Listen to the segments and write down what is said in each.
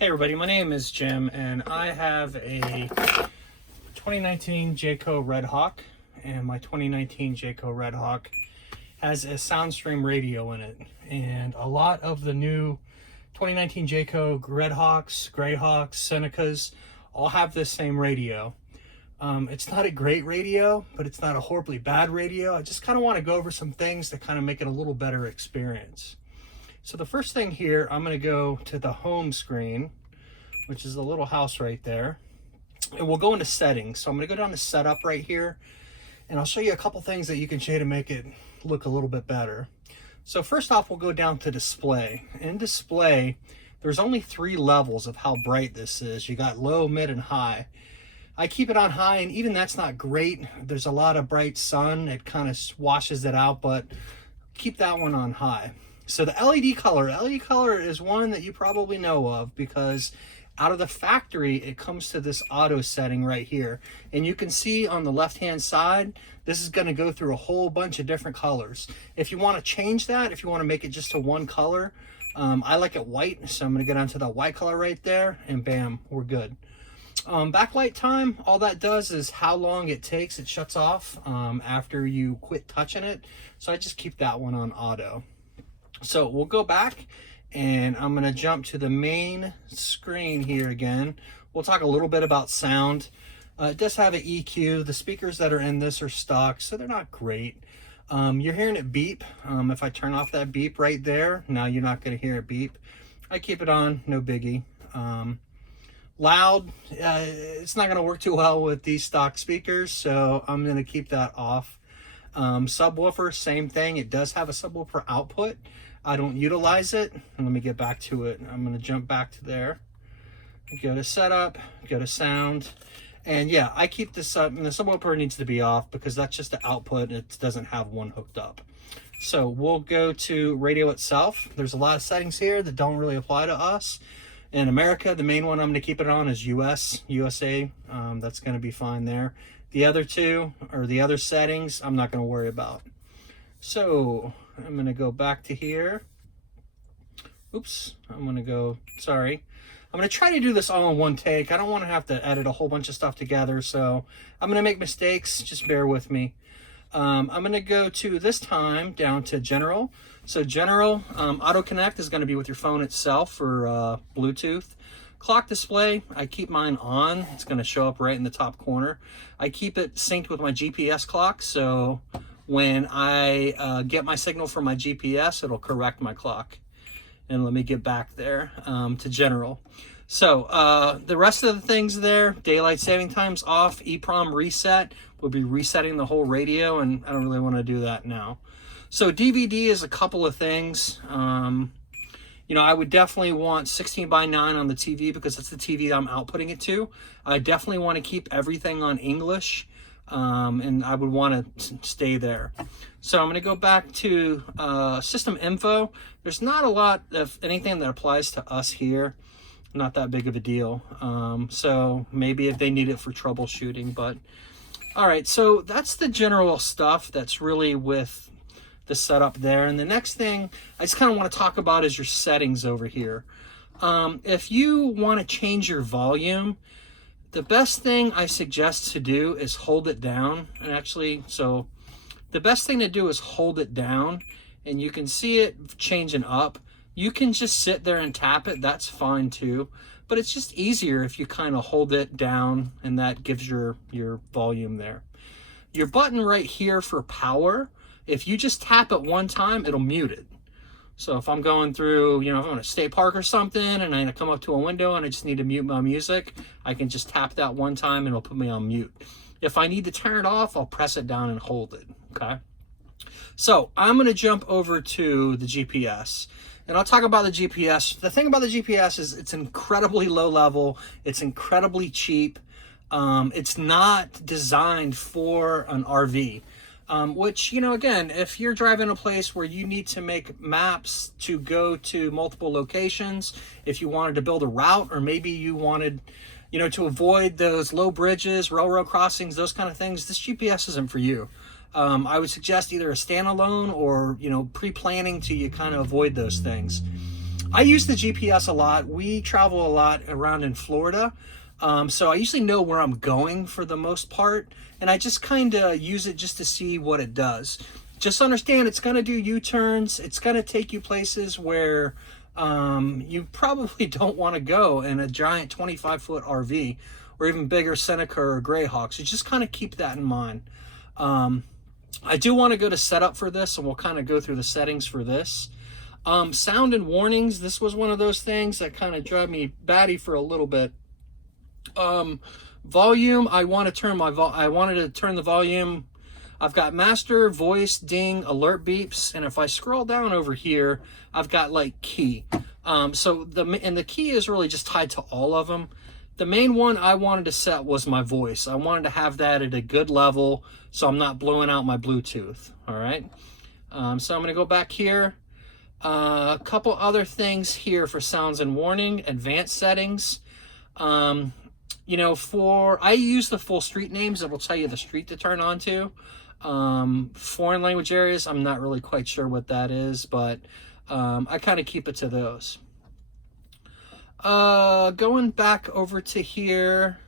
Hey everybody, my name is Jim and I have a 2019 Jayco Red Hawk, and my 2019 Jayco Red Hawk has a Soundstream radio in it. And a lot of the new 2019 Jayco Red Hawks, Greyhawks, Senecas all have this same radio. It's not a great radio, but it's not a horribly bad radio. I just kind of want to go over some things to kind of make it a little better experience. So the first thing here, I'm going to go to the home screen, which is the little house right there. And we'll go into settings. So I'm going to go down to setup right here, and I'll show you a couple things that you can change to make it look a little bit better. So first off, we'll go down to display. In display, there's only 3 levels of how bright this is. You got low, mid, and high. I keep it on high, and even that's not great. There's a lot of bright sun. It kind of washes it out, but keep that one on high. So the LED color is one that you probably know of, because out of the factory, it comes to this auto setting right here. And you can see on the left-hand side, this is gonna go through a whole bunch of different colors. If you wanna change that, if you wanna make it just to one color, I like it white, so I'm gonna go down to that white color right there, and bam, we're good. Backlight time, all that does is how long it takes. It shuts off after you quit touching it. So I just keep that one on auto. So we'll go back, and I'm going to jump to the main screen here again. We'll talk a little bit about sound. It does have an EQ. The speakers that are in this are stock, so they're not great. You're hearing it beep. If I turn off that beep right there, now you're not going to hear it beep. I keep it on, no biggie. Loud, it's not going to work too well with these stock speakers, so I'm going to keep that off. Subwoofer, same thing. It does have a subwoofer output. I don't utilize it. And let me get back to it. I'm going to jump back to there. Go to setup, go to sound. And yeah, I keep this up, and the subwoofer needs to be off because that's just the output. It doesn't have one hooked up. So we'll go to radio itself. There's a lot of settings here that don't really apply to us. In America, the main one I'm going to keep it on is USA. That's going to be fine there. The other two, or the other settings, I'm not going to worry about. So I'm going to go back to here. Oops, I'm going to go, sorry. I'm going to try to do this all in one take. I don't want to have to edit a whole bunch of stuff together, so I'm going to make mistakes. Just bear with me. I'm going to go to, this time, down to general. So general, auto connect is going to be with your phone itself for Bluetooth. Clock display, I keep mine on. It's going to show up right in the top corner. I keep it synced with my GPS clock, so when I get my signal from my GPS, it'll correct my clock. And let me get back there to general. So the rest of the things there, daylight saving time's off, EEPROM reset. We'll be resetting the whole radio, and I don't really want to do that now. So DVD is a couple of things. You know, I would definitely want 16:9 on the TV because that's the TV that I'm outputting it to. I definitely want to keep everything on English, and I would want to stay there. So I'm going to go back to system info. There's not a lot of anything that applies to us here. Not that big of a deal. So maybe if they need it for troubleshooting, but all right. So that's the general stuff that's really with the setup there. And the next thing I just kind of want to talk about is your settings over here. If you want to change your volume, the best thing I suggest to do is hold it down. And actually, so the best thing to do is hold it down, and you can see it changing up. You can just sit there and tap it. That's fine too. But it's just easier if you kind of hold it down, and that gives your volume there. Your button right here for power, if you just tap it one time, it'll mute it. So if I'm going through, you know, if I'm in a state park or something, and I come up to a window and I just need to mute my music, I can just tap that one time and it'll put me on mute. If I need to turn it off, I'll press it down and hold it, okay? So I'm gonna jump over to the GPS, and I'll talk about the GPS. The thing about the GPS is it's incredibly low level, it's incredibly cheap. It's not designed for an RV. Which, you know, again, if you're driving a place where you need to make maps to go to multiple locations, if you wanted to build a route, or maybe you wanted, you know, to avoid those low bridges, railroad crossings, those kind of things, this GPS isn't for you. I would suggest either a standalone or, you know, pre-planning to you kind of avoid those things. I use the GPS a lot. We travel a lot around in Florida. So I usually know where I'm going for the most part, and I just kind of use it just to see what it does. Just understand it's going to do U-turns. It's going to take you places where you probably don't want to go in a giant 25-foot RV or even bigger Seneca or Greyhawk. So just kind of keep that in mind. I do want to go to setup for this, and we'll kind of go through the settings for this. Sound and warnings. This was one of those things that kind of drive me batty for a little bit. Volume, I wanted to turn the volume. I've got master, voice, ding, alert beeps, and if I scroll down over here, I've got like key. So the key is really just tied to all of them. The main one I wanted to set was my voice. I wanted to have that at a good level so I'm not blowing out my Bluetooth. All right. So I'm going to go back here. A couple other things here for sounds and warning, advanced settings. You know, I use the full street names that will tell you the street to turn on to. Foreign language areas, I'm not really quite sure what that is, but I kind of keep it to those. Going back over to here,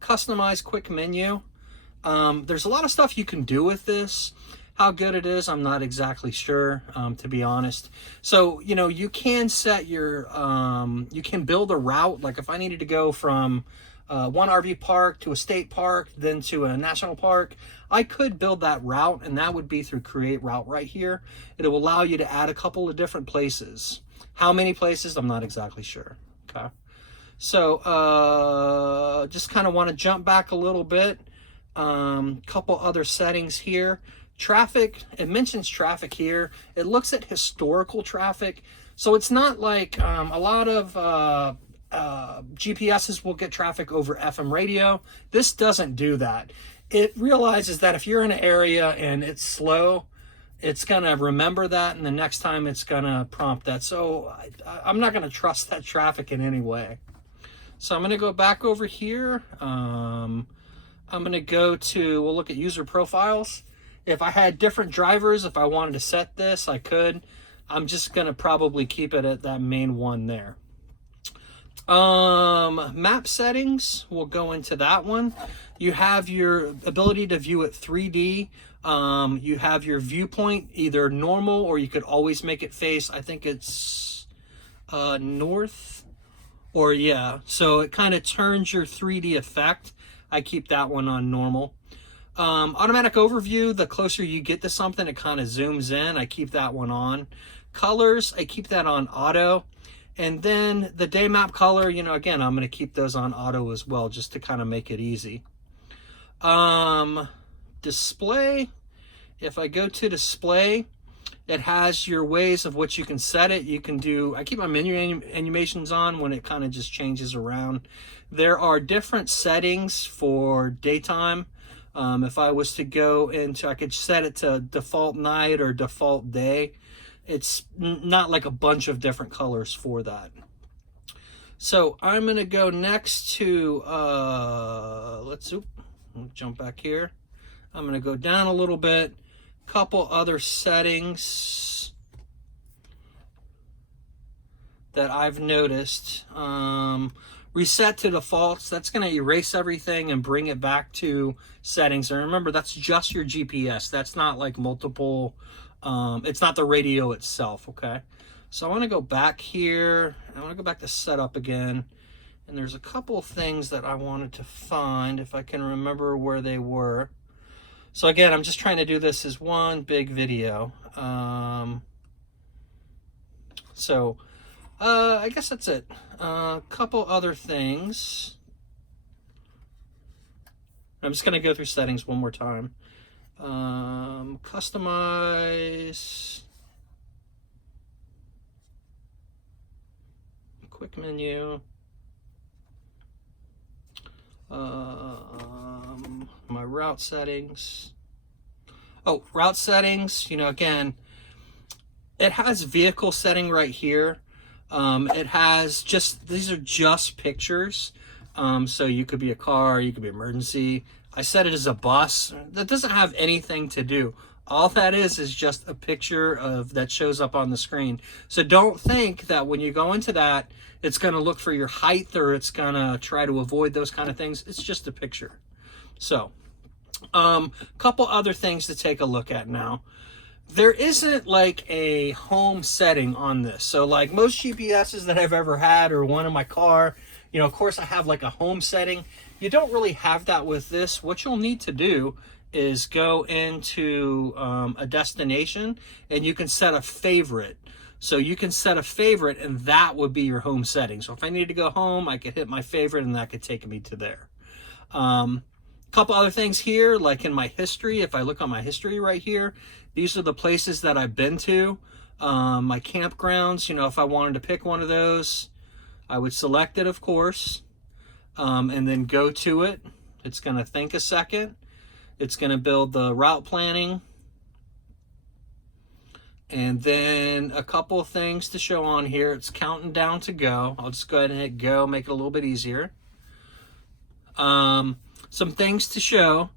customize quick menu. There's a lot of stuff you can do with this. How good it is, I'm not exactly sure, to be honest. So, you know, you can set your, you can build a route. Like if I needed to go from one RV park to a state park, then to a national park, I could build that route, and that would be through create route right here. It will allow you to add a couple of different places. How many places, I'm not exactly sure. Okay. So just kind of want to jump back a little bit. Couple other settings here. Traffic, it mentions traffic here. It looks at historical traffic. So it's not like a lot of GPSs will get traffic over FM radio. This doesn't do that. It realizes that if you're in an area and it's slow, it's going to remember that, and the next time it's going to prompt that. So I'm not going to trust that traffic in any way. So I'm going to go back over here. I'm going to go to, we'll look at user profiles. If I had different drivers, if I wanted to set this, I could. I'm just going to probably keep it at that main one there. Map settings, we'll go into that one. You have your ability to view it 3D. You have your viewpoint, either normal, or you could always make it face, I think it's north, or yeah. So it kind of turns your 3D effect. I keep that one on normal. Automatic overview, the closer you get to something, it kind of zooms in. I keep that one on. Colors, I keep that on auto. And then the day map color, you know, again, I'm going to keep those on auto as well, just to kind of make it easy. Display, if I go to display, it has your ways of which you can set it. You can do, I keep my menu animations on when it kind of just changes around. There are different settings for daytime. If I was to go into, I could set it to default night or default day. It's not like a bunch of different colors for that. So I'm going to go next to, let's jump back here. I'm going to go down a little bit. Couple other settings that I've noticed. Reset to defaults, that's going to erase everything and bring it back to settings. And remember, that's just your GPS. That's not like multiple, it's not the radio itself, okay? So I want to go back here. I want to go back to setup again. And there's a couple things that I wanted to find, if I can remember where they were. So again, I'm just trying to do this as one big video. I guess that's it. A couple other things. I'm just going to go through settings one more time. Customize. Quick menu. My route settings. Oh, route settings, you know, again, it has vehicle setting right here. It has just, these are just pictures. So you could be a car, you could be emergency. I set it as a bus. That doesn't have anything to do. All that is just a picture of that shows up on the screen. So don't think that when you go into that, it's going to look for your height or it's going to try to avoid those kind of things. It's just a picture. So, couple other things to take a look at now. There isn't like a home setting on this. So like most GPSs that I've ever had, or one in my car, you know, of course I have like a home setting. You don't really have that with this. What you'll need to do is go into a destination, and you can set a favorite. So you can set a favorite, and that would be your home setting. So if I need to go home, I could hit my favorite, and that could take me to there. Couple other things here, like in my history, if I look on my history right here, these are the places that I've been to, my campgrounds. You know, if I wanted to pick one of those, I would select it, of course, and then go to it. It's going to think a second. It's going to build the route planning. And then a couple of things to show on here. It's counting down to go. I'll just go ahead and hit go, make it a little bit easier. Some things to show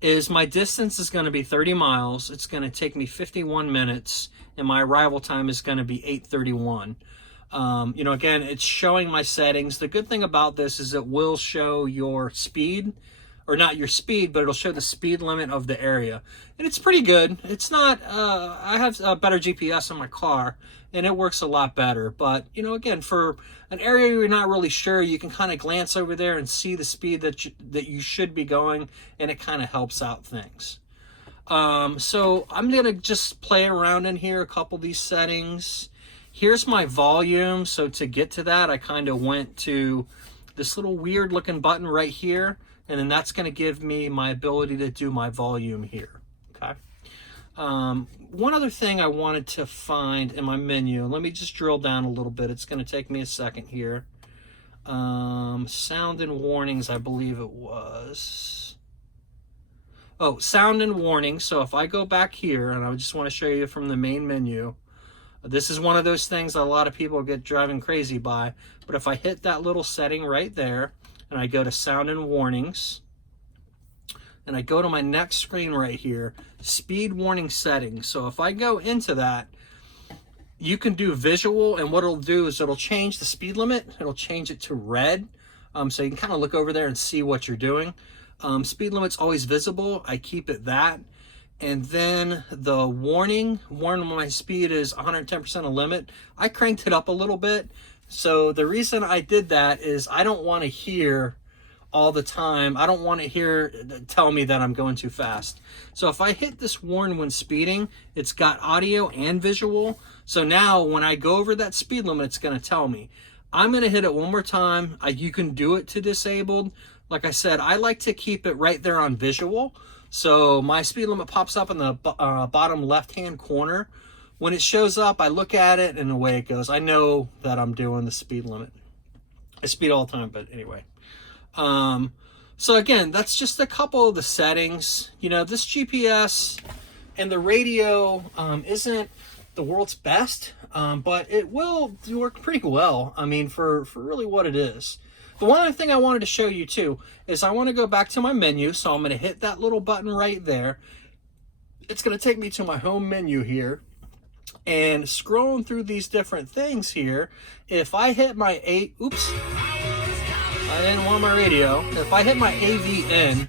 is my distance is going to be 30 miles. It's going to take me 51 minutes, and my arrival time is going to be 8:31. You know, again, it's showing my settings. The good thing about this is it will show your speed, or not your speed, but it'll show the speed limit of the area. And it's pretty good. It's not, I have a better GPS in my car, and it works a lot better. But, you know, again, for an area you're not really sure, you can kind of glance over there and see the speed that you should be going, and it kind of helps out things. So I'm going to just play around in here, a couple of these settings. Here's my volume. So to get to that, I kind of went to this little weird looking button right here, and then that's going to give me my ability to do my volume here. Okay. One other thing I wanted to find in my menu, let me just drill down a little bit. It's going to take me a second here. Sound and warnings, I believe it was. Oh, sound and warnings. So if I go back here, and I just want to show you from the main menu, this is one of those things that a lot of people get driving crazy by. But if I hit that little setting right there, and I go to sound and warnings, and I go to my next screen right here, speed warning settings. So if I go into that, you can do visual, and what it'll do is it'll change the speed limit. It'll change it to red. So you can kind of look over there and see what you're doing. Speed limit's always visible. I keep it that. And then the warning my speed is 110% of limit. I cranked it up a little bit. So the reason I did that is I don't want to hear all the time. I don't want to hear tell me that I'm going too fast. So if I hit this warn when speeding, it's got audio and visual. So now when I go over that speed limit, it's going to tell me. I'm going to hit it one more time. You can do it to disabled. Like I said, I like to keep it right there on visual. So my speed limit pops up in the bottom left-hand corner. When it shows up, I look at it and away it goes. I know that I'm doing the speed limit. I speed all the time, but anyway. So again, that's just a couple of the settings. You know, this GPS and the radio isn't the world's best, but it will work pretty well. I mean, for really what it is. The one other thing I wanted to show you too is I want to go back to my menu. So I'm going to hit that little button right there. It's going to take me to my home menu here. And scrolling through these different things here, if I hit my I didn't want my radio. If I hit my AV in,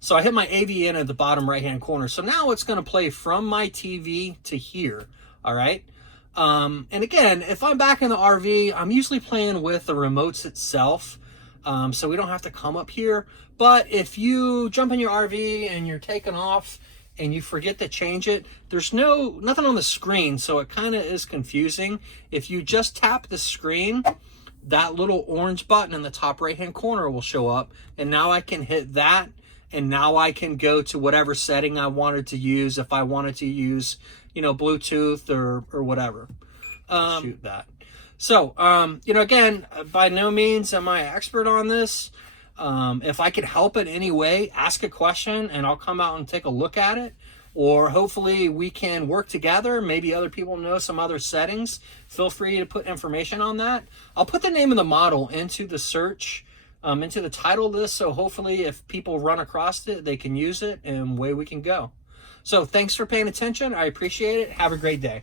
so I hit my AV in at the bottom right hand corner. So now it's going to play from my TV to here. All right. And again, if I'm back in the RV, I'm usually playing with the remotes itself. So we don't have to come up here. But if you jump in your RV and you're taking off and you forget to change it, there's nothing on the screen, so it kind of is confusing. If you just tap the screen, that little orange button in the top right hand corner will show up, and now I can hit that, and now I can go to whatever setting I wanted to use. If I wanted to use, you know, Bluetooth or whatever, shoot that. So you know, again, by no means am I an expert on this. If I could help in any way, ask a question and I'll come out and take a look at it. Or hopefully we can work together. Maybe other people know some other settings. Feel free to put information on that. I'll put the name of the model into the search, into the title of this. So hopefully if people run across it, they can use it and away we can go. So thanks for paying attention. I appreciate it. Have a great day.